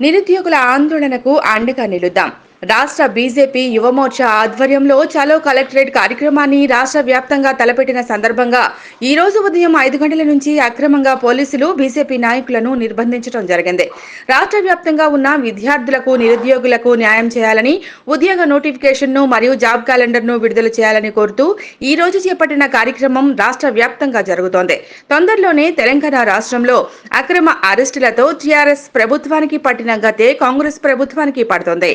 నిరుద్యోగుల ఆందోళనకు అండగా నిలుద్దాం. రాష్ట్ర బీజేపీ యువమోర్చా ఆధ్వర్యంలో చలో కలెక్టరేట్ కార్యక్రమాన్ని రాష్ట్ర వ్యాప్తంగా తలపెట్టిన సందర్భంగా ఈ రోజు ఉదయం ఐదు గంటల నుంచి అక్రమంగా పోలీసులు బీజేపీ నాయకులను నిర్బంధించడం జరిగింది. రాష్ట్ర వ్యాప్తంగా ఉన్న విద్యార్థులకు నిరుద్యోగులకు న్యాయం చేయాలని ఉద్యోగ నోటిఫికేషన్ను మరియు జాబ్ క్యాలెండర్ను విడుదల చేయాలని కోరుతూ ఈ రోజు చేపట్టిన కార్యక్రమం రాష్ట్ర వ్యాప్తంగా జరుగుతోంది. తొందరలోనే తెలంగాణ రాష్ట్రంలో అక్రమ అరెస్టులతో టీఆర్ఎస్ ప్రభుత్వానికి పట్టిన గతే కాంగ్రెస్ ప్రభుత్వానికి పడుతోంది.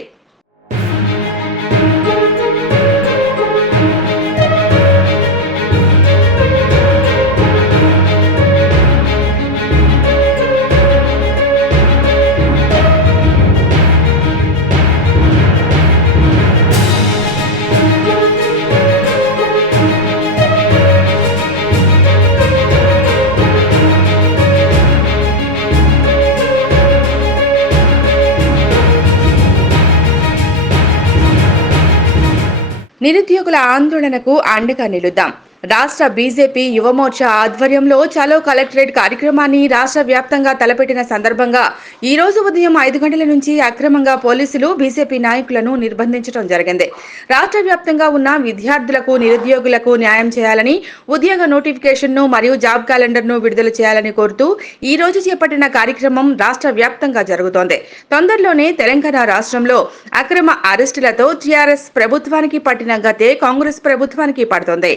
నిరుద్యోగుల ఆందోళనకు అండగా నిలుద్దాం. రాష్ట్ర బీజేపీ యువమోర్చా ఆధ్వర్యంలో చలో కలెక్టరేట్ కార్యక్రమాన్ని రాష్ట్ర వ్యాప్తంగా తలపెట్టిన సందర్భంగా ఈ రోజు ఉదయం ఐదు గంటల నుంచి అక్రమంగా పోలీసులు బీజేపీ నాయకులను నిర్బంధించడం జరిగింది. రాష్ట్ర వ్యాప్తంగా ఉన్న విద్యార్థులకు నిరుద్యోగులకు న్యాయం చేయాలని ఉద్యోగ నోటిఫికేషన్ను మరియు జాబ్ క్యాలెండర్ను విడుదల చేయాలని కోరుతూ ఈ రోజు చేపట్టిన కార్యక్రమం రాష్ట్ర వ్యాప్తంగా జరుగుతోంది. తొందరలోనే తెలంగాణ రాష్ట్రంలో అక్రమ అరెస్టులతో టీఆర్ఎస్ ప్రభుత్వానికి పట్టిన గతే కాంగ్రెస్ ప్రభుత్వానికి పడుతోంది.